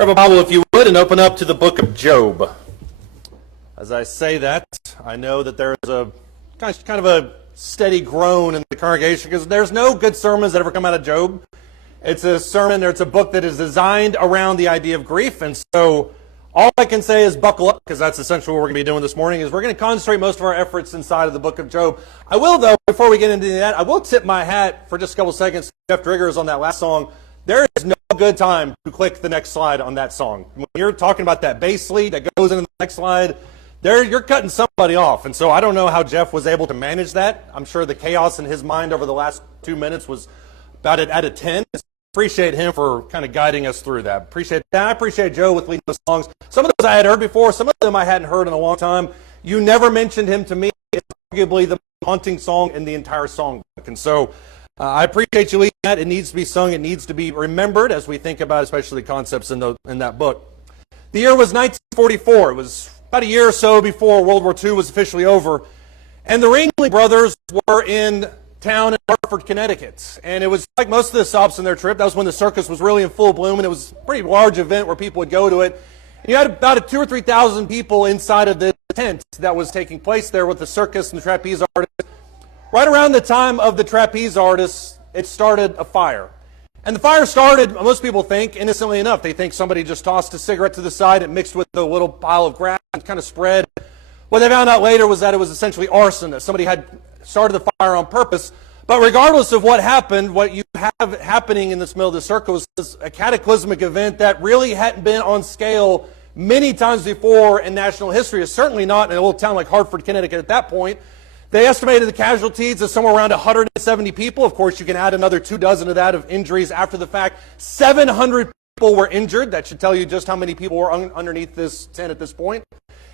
Grab a Bible if you would and open up to the book of Job. As I say that, I know that there's a kind of a steady groan in the congregation because there's no good sermons that ever come out of Job. It's a sermon, or it's a book that is designed around the idea of grief, and so all I can say is buckle up, because that's essentially what we're going to be doing this morning, is we're going to concentrate most of our efforts inside of the book of Job. I will, though, before we get into that, I will tip my hat for just a couple seconds to Jeff Driggers on that last song. There is no good time to click the next slide on that song. When you're talking about that bass lead that goes into the next slide, you're cutting somebody off. And so I don't know how Jeff was able to manage that. I'm sure the chaos in his mind over the last 2 minutes was about at a 10. Appreciate him for kind of guiding us through that. Appreciate that. I appreciate Joe with leading the songs. Some of those I had heard before. Some of them I hadn't heard in a long time. You never mentioned him to me. It's arguably the most haunting song in the entire songbook. And so I appreciate you leading that. It needs to be sung. It needs to be remembered as we think about especially the concepts in that book. The year was 1944. It was about a year or so before World War II was officially over. And the Ringling brothers were in town in Hartford, Connecticut. And it was like most of the stops in their trip. That was when the circus was really in full bloom, and it was a pretty large event where people would go to it. And you had about 2,000 or 3,000 people inside of the tent that was taking place there with the circus and the trapeze artists. Right around the time of the trapeze artists, it started a fire. And the fire started, most people think, innocently enough. They think somebody just tossed a cigarette to the side and mixed with a little pile of grass and kind of spread. What they found out later was that it was essentially arson, that somebody had started the fire on purpose. But regardless of what happened, what you have happening in this middle of the circus is a cataclysmic event that really hadn't been on scale many times before in national history. It's certainly not in a little town like Hartford, Connecticut at that point. They estimated the casualties as somewhere around 170 people. Of course, you can add another 24 of that of injuries after the fact. 700 people were injured. That should tell you just how many people were underneath this tent at this point.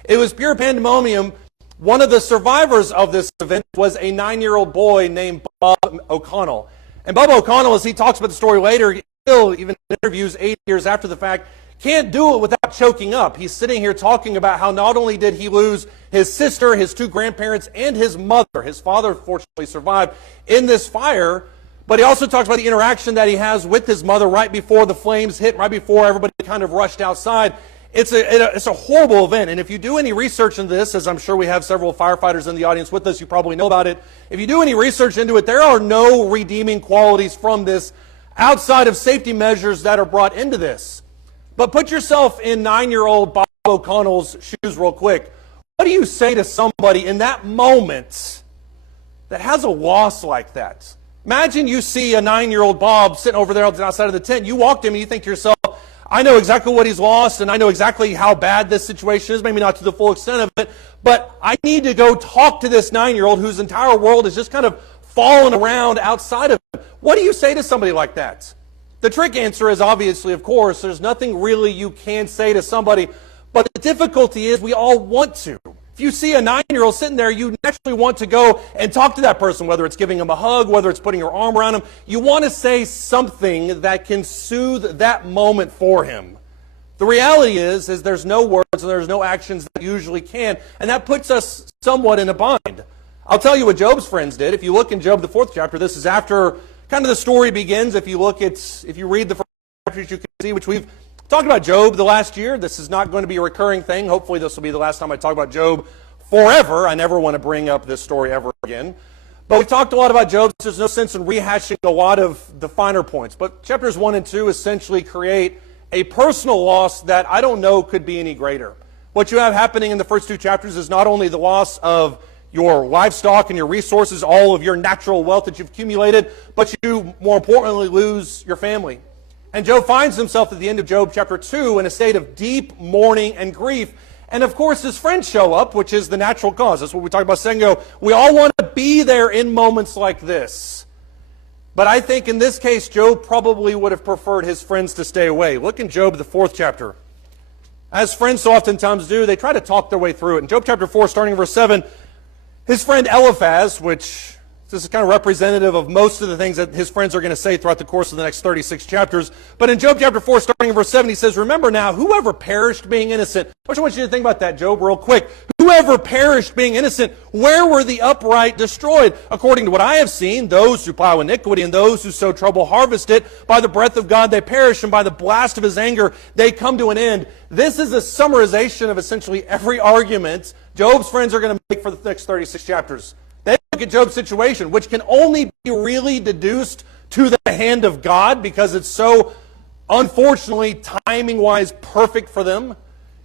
It was pure pandemonium. One of the survivors of this event was a 9-year-old boy named Bob O'Connell. And Bob O'Connell, as he talks about the story later, still, even in interviews 8 years after the fact, can't do it without choking up. He's sitting here talking about how not only did he lose his sister, his 2 grandparents, and his mother. His father fortunately survived in this fire. But he also talks about the interaction that he has with his mother right before the flames hit, right before everybody kind of rushed outside. It's a horrible event. And if you do any research into this, as I'm sure we have several firefighters in the audience with us, you probably know about it. If you do any research into it, there are no redeeming qualities from this outside of safety measures that are brought into this. But put yourself in 9-year-old Bob O'Connell's shoes real quick. What do you say to somebody in that moment that has a loss like that? Imagine you see a 9-year-old Bob sitting over there outside of the tent. You walk to him and you think to yourself, I know exactly what he's lost, and I know exactly how bad this situation is, maybe not to the full extent of it, but I need to go talk to this 9-year-old whose entire world is just kind of falling around outside of him. What do you say to somebody like that? The trick answer is obviously, of course, there's nothing really you can say to somebody, but the difficulty is we all want to. If you see a 9-year-old sitting there, you naturally want to go and talk to that person, whether it's giving him a hug, whether it's putting your arm around him. You want to say something that can soothe that moment for him. The reality is there's no words and there's no actions that usually can, and that puts us somewhat in a bind. I'll tell you what Job's friends did. If you look in Job, the 4th chapter, this is after kind of the story begins. If you read the first chapters, you can see, which we've talked about Job the last year. This is not going to be a recurring thing. Hopefully this will be the last time I talk about Job forever. I never want to bring up this story ever again. But we've talked a lot about Job. There's no sense in rehashing a lot of the finer points. But chapters 1 and 2 essentially create a personal loss that I don't know could be any greater. What you have happening in the first 2 chapters is not only the loss of your livestock and your resources, all of your natural wealth that you've accumulated, but you, more importantly, lose your family. And Job finds himself at the end of Job chapter 2 in a state of deep mourning and grief. And of course, his friends show up, which is the natural cause. That's what we talked about a second ago. We all want to be there in moments like this. But I think in this case, Job probably would have preferred his friends to stay away. Look in Job, the 4th chapter. As friends so oftentimes do, they try to talk their way through it. In Job chapter 4, starting in verse 7, his friend Eliphaz, which this is kind of representative of most of the things that his friends are going to say throughout the course of the next 36 chapters. But in Job chapter 4, starting in verse 7, he says, remember now, whoever perished being innocent. I want you to think about that, Job, real quick. Whoever ever perished being innocent? Where were the upright destroyed? According to what I have seen, those who plow iniquity and those who sow trouble harvest it. By the breath of God they perish, and by the blast of his anger they come to an end. This is a summarization of essentially every argument Job's friends are going to make for the next 36 chapters. They look at Job's situation, which can only be really deduced to the hand of God because it's so, unfortunately, timing-wise perfect for them.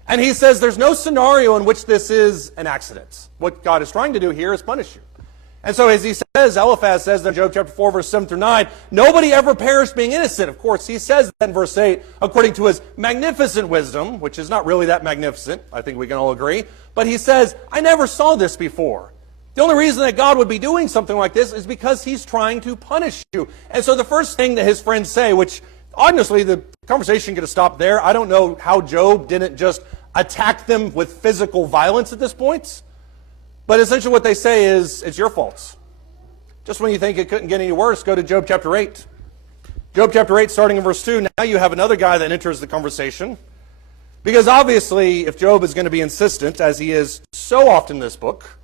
And he says there's no scenario in which this is an accident. What God is trying to do here is punish you. And so as he says, Eliphaz says in Job chapter 4, verse 7 through 9, nobody ever perished being innocent. Of course, he says that in verse 8, according to his magnificent wisdom, which is not really that magnificent, I think we can all agree. But he says, I never saw this before. The only reason that God would be doing something like this is because he's trying to punish you. And so the first thing that his friends say, which honestly the conversation could have stopped there. I don't know how Job didn't just attack them with physical violence at this point. But essentially what they say is, it's your fault. Just when you think it couldn't get any worse, go to Job chapter 8. Job chapter 8, starting in verse 2, now you have another guy that enters the conversation. Because obviously, if Job is going to be insistent, as he is so often in this book,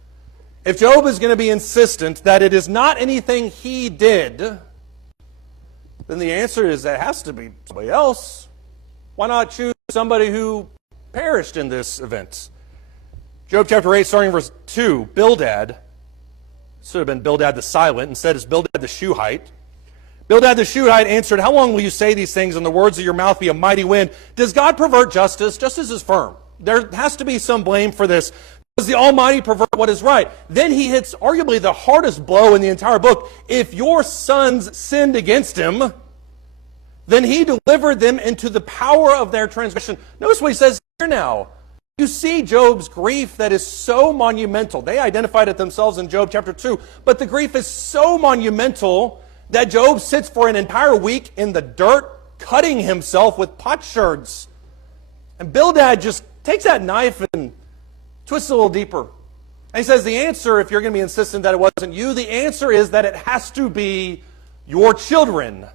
if Job is going to be insistent that it is not anything he did, then the answer is that it has to be somebody else. Why not choose somebody who perished in this event? Job chapter 8, starting in verse 2, Bildad, should have been Bildad the Silent, instead it's Bildad the Shuhite. Bildad the Shuhite answered, how long will you say these things and the words of your mouth be a mighty wind? Does God pervert justice? Justice is firm. There has to be some blame for this. Does the Almighty pervert what is right? Then he hits arguably the hardest blow in the entire book. If your sons sinned against him, then he delivered them into the power of their transgression. Notice what he says here now. You see Job's grief that is so monumental. They identified it themselves in Job chapter 2. But the grief is so monumental that Job sits for an entire week in the dirt, cutting himself with potsherds. And Bildad just takes that knife and twists it a little deeper. And he says the answer, if you're going to be insistent that it wasn't you, the answer is that it has to be your children.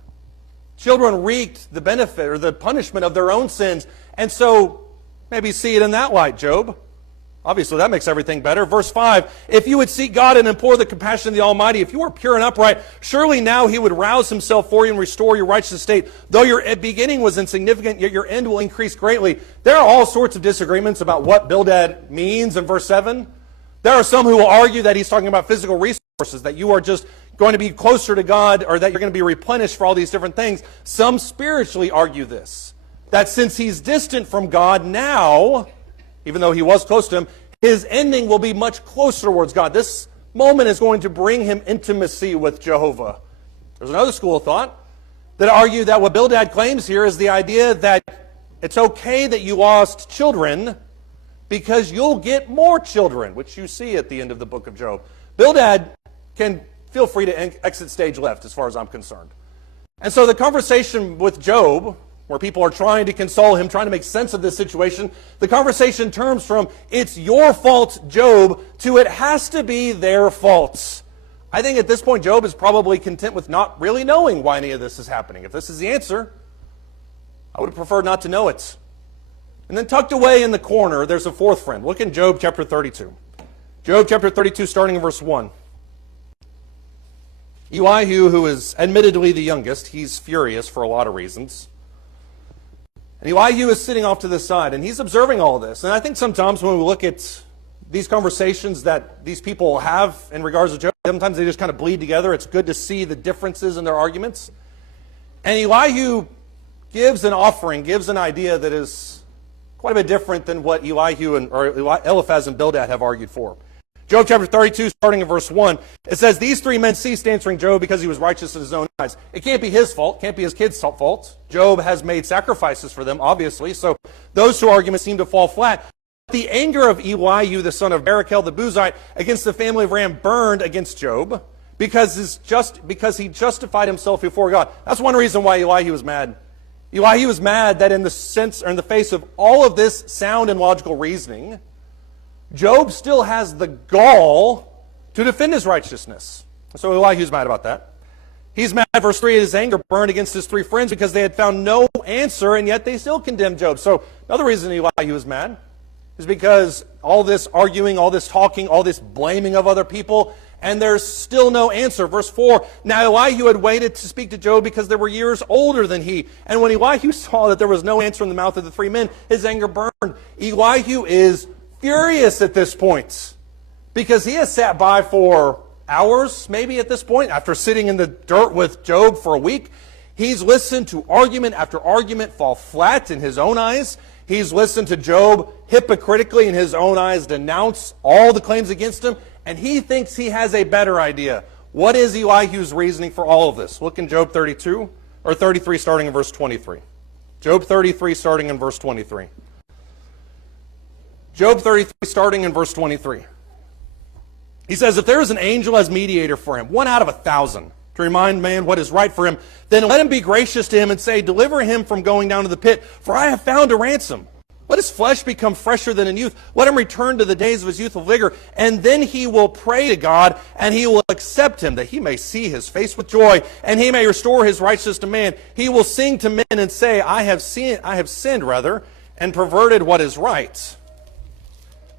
Children reaped the benefit or the punishment of their own sins. And so maybe see it in that light, Job. Obviously, that makes everything better. Verse 5, if you would seek God and implore the compassion of the Almighty, if you are pure and upright, surely now he would rouse himself for you and restore your righteous state. Though your beginning was insignificant, yet your end will increase greatly. There are all sorts of disagreements about what Bildad means in verse 7. There are some who will argue that he's talking about physical resources, that you are just going to be closer to God, or that you're going to be replenished for all these different things. Some spiritually argue this, that since he's distant from God now, even though he was close to him, his ending will be much closer towards God. This moment is going to bring him intimacy with Jehovah. There's another school of thought that argue that what Bildad claims here is the idea that it's okay that you lost children because you'll get more children, which you see at the end of the book of Job. Bildad can feel free to exit stage left as far as I'm concerned. And so the conversation with Job, where people are trying to console him, trying to make sense of this situation, the conversation turns from, it's your fault, Job, to it has to be their fault. I think at this point, Job is probably content with not really knowing why any of this is happening. If this is the answer, I would have preferred not to know it. And then tucked away in the corner, there's a fourth friend. Look in Job chapter 32. Job chapter 32, starting in verse 1. Elihu, who is admittedly the youngest, he's furious for a lot of reasons. And Elihu is sitting off to the side, and he's observing all this. And I think sometimes when we look at these conversations that these people have in regards to Job, sometimes they just kind of bleed together. It's good to see the differences in their arguments. And Elihu gives an offering, gives an idea that is quite a bit different than what Eliphaz and Bildad have argued for. Job chapter 32, starting in verse 1, it says, these three men ceased answering Job because he was righteous in his own eyes. It can't be his fault, can't be his kids' fault. Job has made sacrifices for them, obviously, so those two arguments seem to fall flat. The anger of Elihu, the son of Barachel the Buzite, against the family of Ram burned against Job because he justified himself before God. That's one reason why Elihu was mad. Elihu was mad that in the face of all of this sound and logical reasoning, Job still has the gall to defend his righteousness. So Elihu's mad about that. He's mad, verse 3, his anger burned against his three friends because they had found no answer, and yet they still condemned Job. So another reason Elihu was mad. is because all this arguing, all this talking, all this blaming of other people, and there's still no answer. Verse 4, now Elihu had waited to speak to Job because they were years older than he. And when Elihu saw that there was no answer in the mouth of the three men, his anger burned. Elihu is furious at this point because he has sat by for hours, maybe at this point, after sitting in the dirt with Job for a week. He's listened to argument after argument fall flat in his own eyes. He's listened to Job hypocritically in his own eyes denounce all the claims against him, and he thinks he has a better idea. What is Elihu's reasoning for all of this? Look in Job 32, or 33, starting in verse 23. Job 33, starting in verse 23. Job 33, starting in verse 23. He says, if there is an angel as mediator for him, 1 out of 1,000, to remind man what is right for him, then let him be gracious to him and say, deliver him from going down to the pit, for I have found a ransom. Let his flesh become fresher than in youth. Let him return to the days of his youthful vigor. And then he will pray to God, and he will accept him, that he may see his face with joy, and he may restore his righteousness to man. He will sing to men and say, I have sinned, and perverted what is right.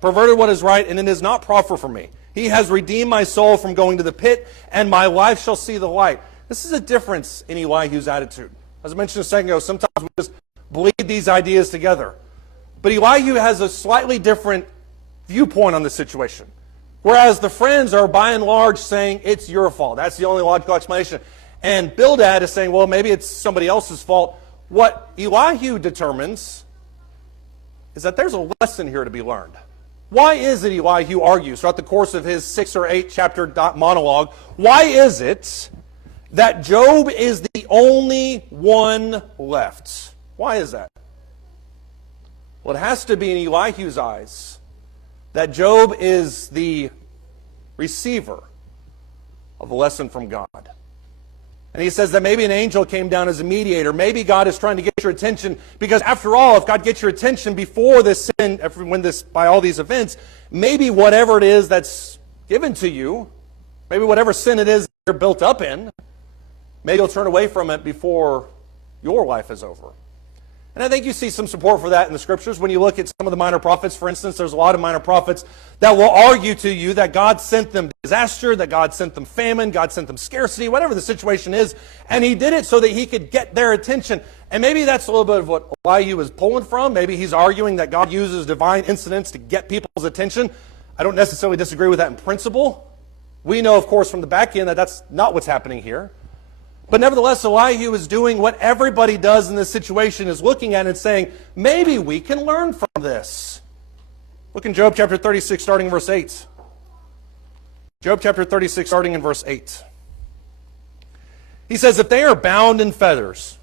Perverted what is right, and it is not proper for me. He has redeemed my soul from going to the pit, and my life shall see the light. This is a difference in Elihu's attitude. As I mentioned a second ago, sometimes we just bleed these ideas together. But Elihu has a slightly different viewpoint on the situation. Whereas the friends are by and large saying, it's your fault. That's the only logical explanation. And Bildad is saying, well, maybe it's somebody else's fault. What Elihu determines is that there's a lesson here to be learned. Why is it Elihu argues throughout the course of his 6 or 8 chapter monologue? Why is it that Job is the only one left? Why is that? Well, it has to be in Elihu's eyes that Job is the receiver of a lesson from God. And he says that maybe an angel came down as a mediator. Maybe God is trying to get your attention because after all, if God gets your attention before this sin, by all these events, maybe whatever it is that's given to you, maybe whatever sin it is you're built up in, maybe you'll turn away from it before your life is over. And I think you see some support for that in the Scriptures. When you look at some of the minor prophets, for instance, there's a lot of minor prophets that will argue to you that God sent them disaster, that God sent them famine, God sent them scarcity, whatever the situation is, and He did it so that He could get their attention. And maybe that's a little bit of what Elihu is pulling from. Maybe he's arguing that God uses divine incidents to get people's attention. I don't necessarily disagree with that in principle. We know, of course, from the back end that that's not what's happening here. But nevertheless, Elihu is doing what everybody does in this situation, is looking at it and saying, maybe we can learn from this. Look in Job chapter 36, starting in verse 8. Job chapter 36, starting in verse 8. He says, if they are bound in fetters,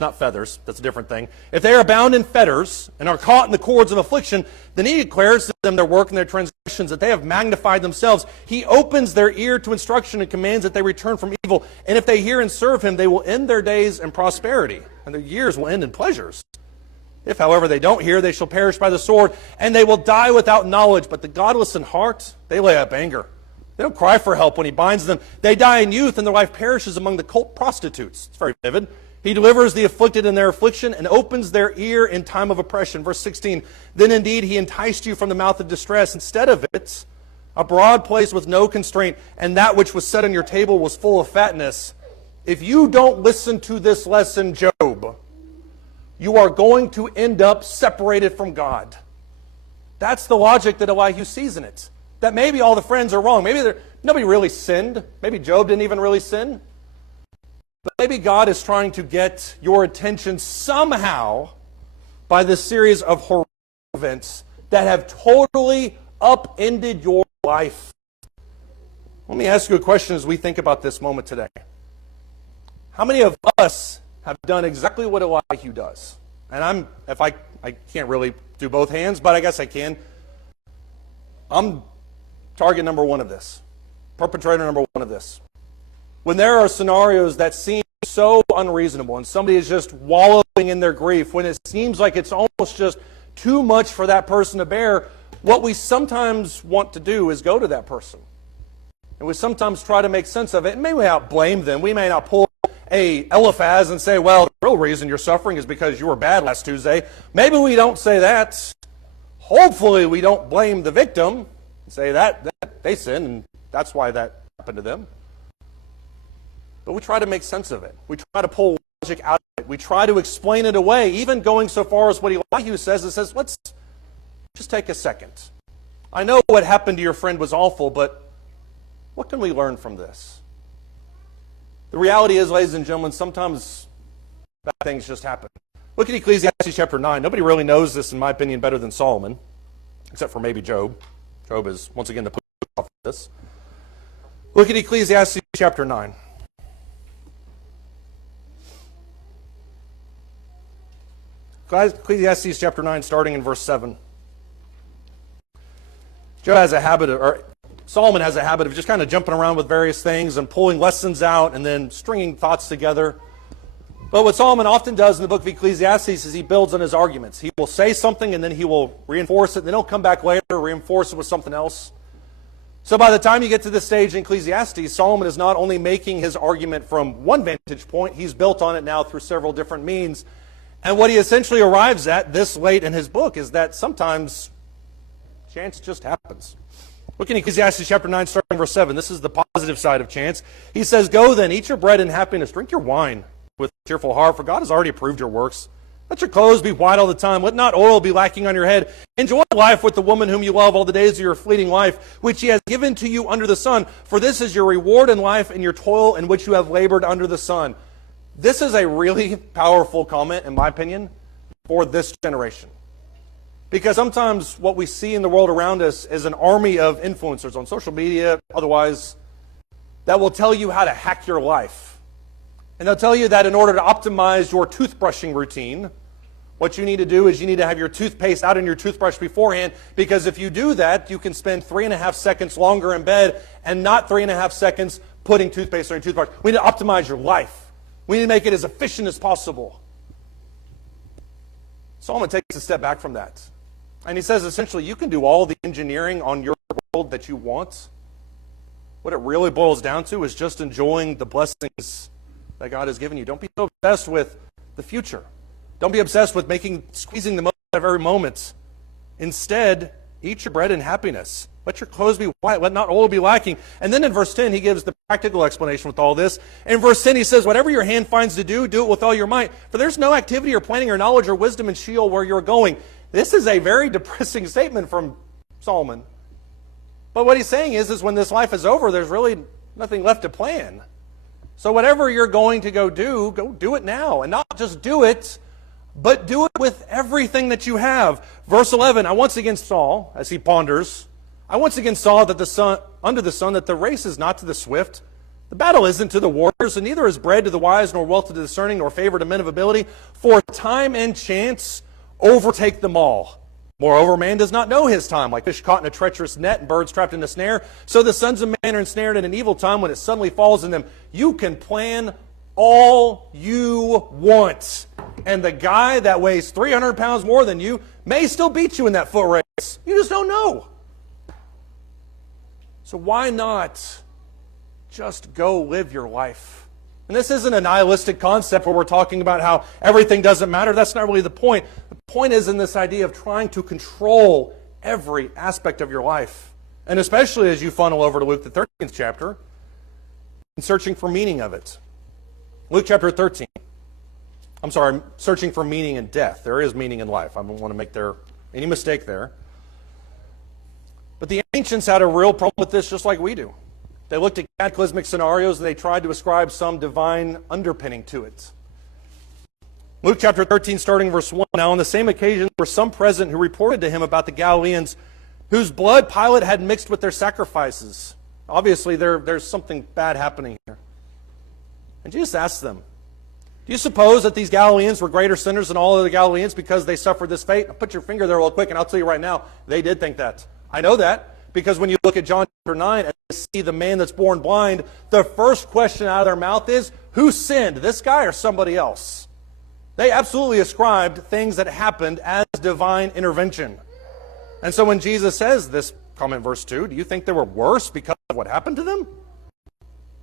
not feathers, that's a different thing. If they are bound in fetters and are caught in the cords of affliction, then he declares to them their work and their transgressions, that they have magnified themselves. He opens their ear to instruction and commands that they return from evil. And if they hear and serve him, they will end their days in prosperity, and their years will end in pleasures. If, however, they don't hear, they shall perish by the sword, and they will die without knowledge. But the godless in heart, they lay up anger. They don't cry for help when he binds them. They die in youth, and their life perishes among the cult prostitutes. It's very vivid. He delivers the afflicted in their affliction and opens their ear in time of oppression. Verse 16, then indeed he enticed you from the mouth of distress. Instead of it, a broad place with no constraint, and that which was set on your table was full of fatness. If you don't listen to this lesson, Job, you are going to end up separated from God. That's the logic that Elihu sees in it. That maybe all the friends are wrong. Maybe nobody really sinned. Maybe Job didn't even really sin. But maybe God is trying to get your attention somehow by this series of horrific events that have totally upended your life. Let me ask you a question as we think about this moment today. How many of us have done exactly what Elihu does? And I can't really do both hands, but I guess I can. I'm target number one of this. Perpetrator number one of this. When there are scenarios that seem so unreasonable and somebody is just wallowing in their grief, when it seems like it's almost just too much for that person to bear, what we sometimes want to do is go to that person. And we sometimes try to make sense of it. And we may not blame them. We may not pull a Eliphaz and say, well, the real reason you're suffering is because you were bad last Tuesday. Maybe we don't say that. Hopefully we don't blame the victim and say that they sinned and that's why that happened to them. But we try to make sense of it. We try to pull logic out of it. We try to explain it away, even going so far as what Elihu says. It says, let's just take a second. I know what happened to your friend was awful, but what can we learn from this? The reality is, ladies and gentlemen, sometimes bad things just happen. Look at Ecclesiastes chapter 9. Nobody really knows this, in my opinion, better than Solomon, except for maybe Job. Job is, once again, the push off of this. Look at Ecclesiastes chapter 9. Ecclesiastes chapter 9, starting in verse 7. Solomon has a habit of just kind of jumping around with various things and pulling lessons out and then stringing thoughts together. But what Solomon often does in the book of Ecclesiastes is he builds on his arguments. He will say something and then he will reinforce it, and then he'll come back later and reinforce it with something else. So by the time you get to this stage in Ecclesiastes, Solomon is not only making his argument from one vantage point, he's built on it now through several different means. And what he essentially arrives at this late in his book is that sometimes chance just happens. Look in Ecclesiastes chapter 9, starting in verse 7. This is the positive side of chance. He says, "Go then, eat your bread in happiness, drink your wine with a cheerful heart, for God has already approved your works. Let your clothes be white all the time. Let not oil be lacking on your head. Enjoy life with the woman whom you love all the days of your fleeting life, which he has given to you under the sun. For this is your reward in life and your toil in which you have labored under the sun." This is a really powerful comment, in my opinion, for this generation. Because sometimes what we see in the world around us is an army of influencers on social media, otherwise, that will tell you how to hack your life. And they'll tell you that in order to optimize your toothbrushing routine, what you need to do is you need to have your toothpaste out in your toothbrush beforehand, because if you do that, you can spend 3.5 seconds longer in bed and not 3.5 seconds putting toothpaste on your toothbrush. We need to optimize your life. We need to make it as efficient as possible. Solomon takes a step back from that. And he says, essentially, you can do all the engineering on your world that you want. What it really boils down to is just enjoying the blessings that God has given you. Don't be so obsessed with the future. Don't be obsessed with squeezing the most out of every moment. Instead, eat your bread in happiness. Let your clothes be white. Let not oil be lacking. And then in verse 10, he gives the practical explanation with all this. In verse 10, he says, whatever your hand finds to do, do it with all your might. For there's no activity or planning or knowledge or wisdom in Sheol where you're going. This is a very depressing statement from Solomon. But what he's saying is when this life is over, there's really nothing left to plan. So whatever you're going to go do it now. And not just do it, but do it with everything that you have. Verse 11, I once again saw, as he ponders, I once again saw that under the sun that the race is not to the swift, the battle isn't to the warriors, and neither is bread to the wise, nor wealth to the discerning, nor favor to men of ability. For time and chance overtake them all. Moreover, man does not know his time, like fish caught in a treacherous net and birds trapped in a snare. So the sons of man are ensnared in an evil time when it suddenly falls in them. You can plan all you want, and the guy that weighs 300 pounds more than you may still beat you in that foot race. You just don't know. So why not just go live your life? And this isn't a nihilistic concept where we're talking about how everything doesn't matter. That's not really the point. The point is in this idea of trying to control every aspect of your life. And especially as you funnel over to Luke the 13th chapter and searching for meaning of it. Luke chapter 13. I'm sorry, searching for meaning in death. There is meaning in life. I don't want to make any mistake there. But the ancients had a real problem with this just like we do. They looked at cataclysmic scenarios and they tried to ascribe some divine underpinning to it. Luke chapter 13, starting verse 1. Now on the same occasion there were some present who reported to him about the Galileans whose blood Pilate had mixed with their sacrifices. Obviously there's something bad happening here. And Jesus asked them, do you suppose that these Galileans were greater sinners than all other Galileans because they suffered this fate? Now put your finger there real quick and I'll tell you right now, they did think that. I know that because when you look at John chapter 9 and you see the man that's born blind, the first question out of their mouth is, who sinned, this guy or somebody else? They absolutely ascribed things that happened as divine intervention. And so when Jesus says this comment, verse 2, do you think they were worse because of what happened to them?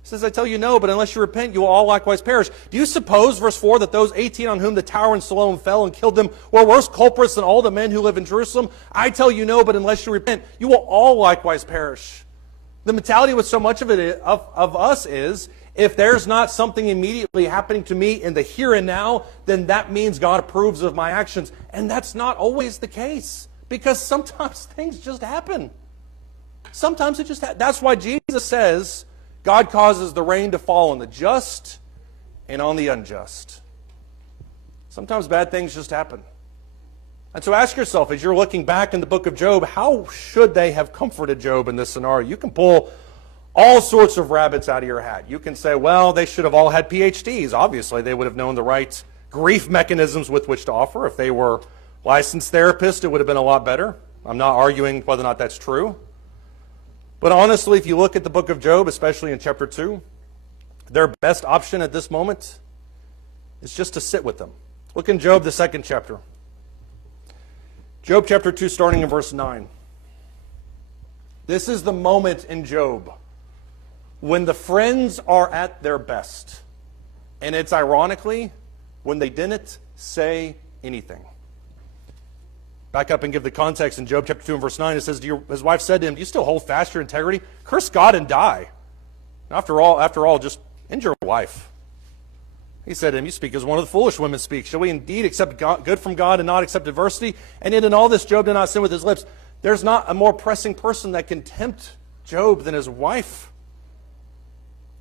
He says, I tell you no, but unless you repent, you will all likewise perish. Do you suppose, verse 4, that those 18 on whom the tower in Siloam fell and killed them were worse culprits than all the men who live in Jerusalem? I tell you no, but unless you repent, you will all likewise perish. The mentality with so much of it of us is, if there's not something immediately happening to me in the here and now, then that means God approves of my actions. And that's not always the case, because sometimes things just happen. Sometimes it just happens. That's why Jesus says, God causes the rain to fall on the just and on the unjust. Sometimes bad things just happen. And so ask yourself, as you're looking back in the book of Job, how should they have comforted Job in this scenario? You can pull all sorts of rabbits out of your hat. You can say, well, they should have all had PhDs. Obviously, they would have known the right grief mechanisms with which to offer. If they were licensed therapists, it would have been a lot better. I'm not arguing whether or not that's true. But honestly, if you look at the book of Job, especially in chapter 2, their best option at this moment is just to sit with them. Look in Job, the 2nd chapter. Job chapter 2, starting in verse 9. This is the moment in Job when the friends are at their best. And it's ironically when they didn't say anything. Back up and give the context in Job chapter 2 and verse 9. It says, his wife said to him, do you still hold fast your integrity? Curse God and die. After all, just end your life. He said to him, you speak as one of the foolish women speak. Shall we indeed accept good from God and not accept adversity? And yet in all this Job did not sin with his lips. There's not a more pressing person that can tempt Job than his wife.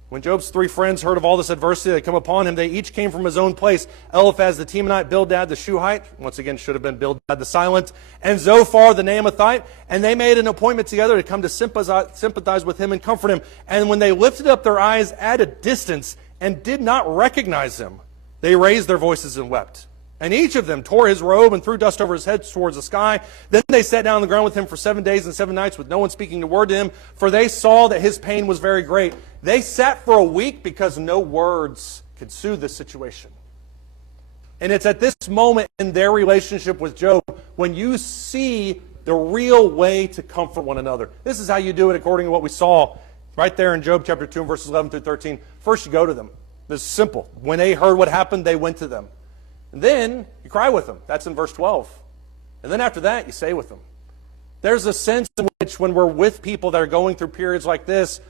When Job's 3 friends heard of all this adversity that had come upon him, they each came from his own place. Eliphaz the Temanite, Bildad the Shuhite, once again should have been Bildad the Silent, and Zophar the Naamathite, and they made an appointment together to come to sympathize with him and comfort him. And when they lifted up their eyes at a distance and did not recognize him, they raised their voices and wept. And each of them tore his robe and threw dust over his head towards the sky. Then they sat down on the ground with him for 7 days and 7 nights with no one speaking a word to him, for they saw that his pain was very great. They sat for a week because no words could soothe the situation. And it's at this moment in their relationship with Job when you see the real way to comfort one another. This is how you do it according to what we saw right there in Job chapter 2 verses 11 through 13. First you go to them. This is simple. When they heard what happened, they went to them. And then you cry with them. That's in verse 12. And then after that, you say with them. There's a sense in which when we're with people that are going through periods like this,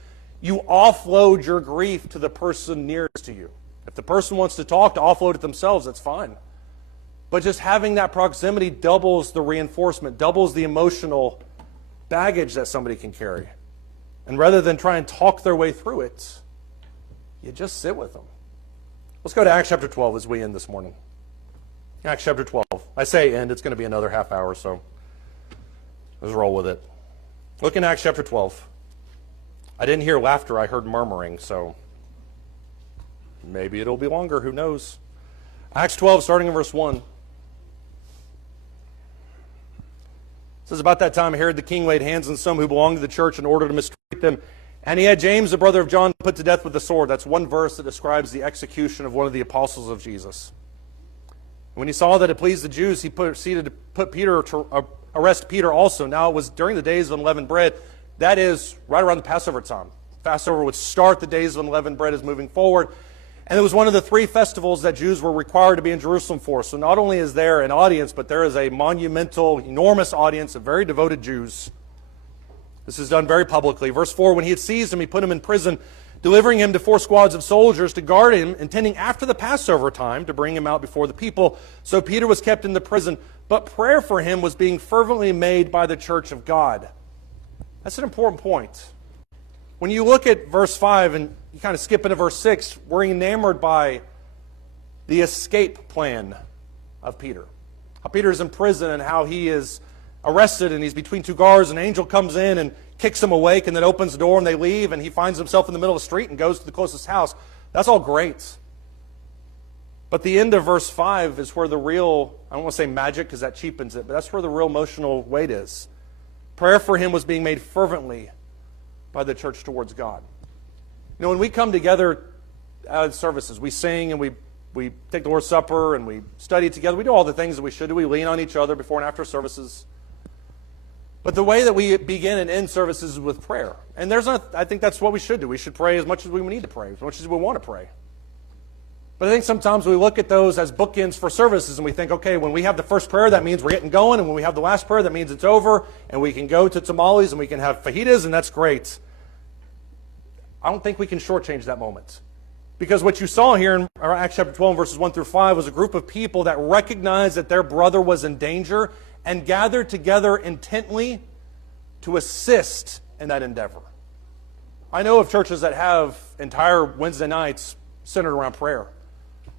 you offload your grief to the person nearest to you. If the person wants to talk, to offload it themselves, that's fine. But just having that proximity doubles the reinforcement, doubles the emotional baggage that somebody can carry. And rather than try and talk their way through it, you just sit with them. Let's go to Acts chapter 12 as we end this morning. Acts chapter 12. I say end, it's going to be another half hour, so let's roll with it. Look in Acts chapter 12. I didn't hear laughter, I heard murmuring, so maybe it'll be longer, who knows. Acts 12, starting in verse 1. It says, about that time Herod the king laid hands on some who belonged to the church in order to mistreat them. And he had James, the brother of John, put to death with the sword. That's one verse that describes the execution of one of the apostles of Jesus. When he saw that it pleased the Jews, he proceeded to put Peter to arrest Peter also. Now it was during the days of unleavened bread. That is right around the Passover time. Passover would start, the days of unleavened bread is moving forward. And it was one of the 3 festivals that Jews were required to be in Jerusalem for. So not only is there an audience, but there is a monumental, enormous audience of very devoted Jews. This is done very publicly. Verse 4, when he had seized him, he put him in prison, delivering him to 4 squads of soldiers to guard him, intending after the Passover time to bring him out before the people. So Peter was kept in the prison, but prayer for him was being fervently made by the church of God. That's an important point. When you look at verse 5 and you kind of skip into verse 6, we're enamored by the escape plan of Peter. How Peter is in prison and how he is arrested and he's between 2 guards. An angel comes in and kicks him awake and then opens the door and they leave and he finds himself in the middle of the street and goes to the closest house. That's all great. But the end of verse 5 is where the real, I don't want to say magic because that cheapens it, but that's where the real emotional weight is. Prayer for him was being made fervently by the church towards God. You know, when we come together at services, we sing and we take the Lord's Supper and we study together. We do all the things that we should do. We lean on each other before and after services. But the way that we begin and end services is with prayer. And I think that's what we should do. We should pray as much as we need to pray, as much as we want to pray. But I think sometimes we look at those as bookends for services and we think, okay, when we have the first prayer, that means we're getting going. And when we have the last prayer, that means it's over. And we can go to tamales and we can have fajitas, and that's great. I don't think we can shortchange that moment. Because what you saw here in Acts chapter 12, verses 1 through 5, was a group of people that recognized that their brother was in danger and gathered together intently to assist in that endeavor. I know of churches that have entire Wednesday nights centered around prayer.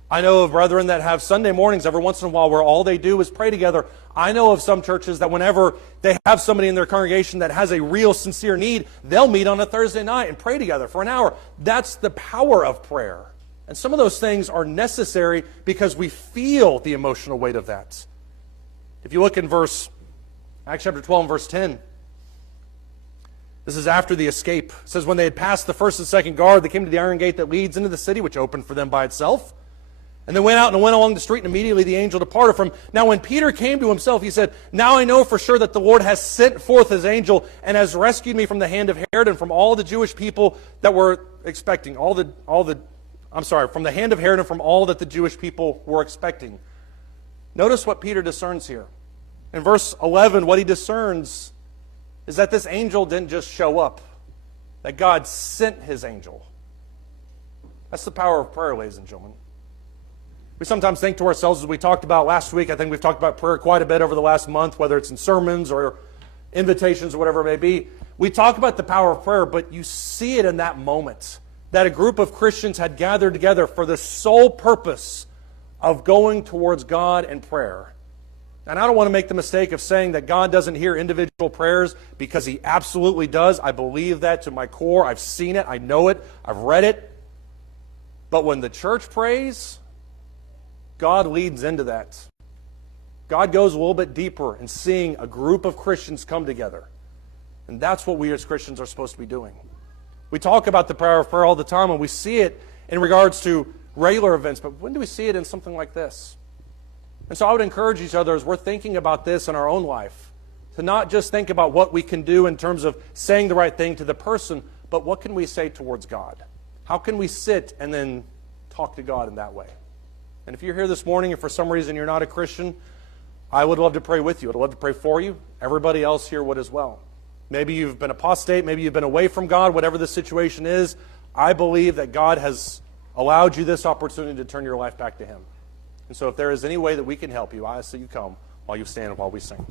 I know of brethren that have Sunday mornings every once in a while where all they do is pray together. I know of some churches that whenever they have somebody in their congregation that has a real sincere need, they'll meet on a Thursday night and pray together for an hour. That's the power of prayer. And some of those things are necessary because we feel the emotional weight of that. If you look in Acts chapter 12 and verse 10, this is after the escape. It says, when they had passed the first and second guard, they came to the iron gate that leads into the city, which opened for them by itself. And they went out and went along the street, and immediately the angel departed from him. Now when Peter came to himself, he said, now I know for sure that the Lord has sent forth his angel and has rescued me from the hand of Herod and from all the Jewish people that were expecting. From the hand of Herod and from all that the Jewish people were expecting. Notice what Peter discerns here. In verse 11, what he discerns is that this angel didn't just show up, that God sent his angel. That's the power of prayer, ladies and gentlemen. We sometimes think to ourselves, as we talked about last week, I think we've talked about prayer quite a bit over the last month, whether it's in sermons or invitations or whatever it may be. We talk about the power of prayer, but you see it in that moment, that a group of Christians had gathered together for the sole purpose of going towards God in prayer. And I don't want to make the mistake of saying that God doesn't hear individual prayers, because He absolutely does. I believe that to my core. I've seen it. I know it. I've read it. But when the church prays, God leads into that. God goes a little bit deeper in seeing a group of Christians come together. And that's what we as Christians are supposed to be doing. We talk about the power of prayer all the time, and we see it in regards to regular events. But when do we see it in something like this? And so I would encourage each other, as we're thinking about this in our own life, to not just think about what we can do in terms of saying the right thing to the person, but what can we say towards God? How can we sit and then talk to God in that way? And if you're here this morning and for some reason you're not a Christian, I would love to pray with you. I'd love to pray for you. Everybody else here would as well. Maybe you've been apostate. Maybe you've been away from God. Whatever the situation is, I believe that God has allowed you this opportunity to turn your life back to Him. And so if there is any way that we can help you, I ask that you come while you stand and while we sing.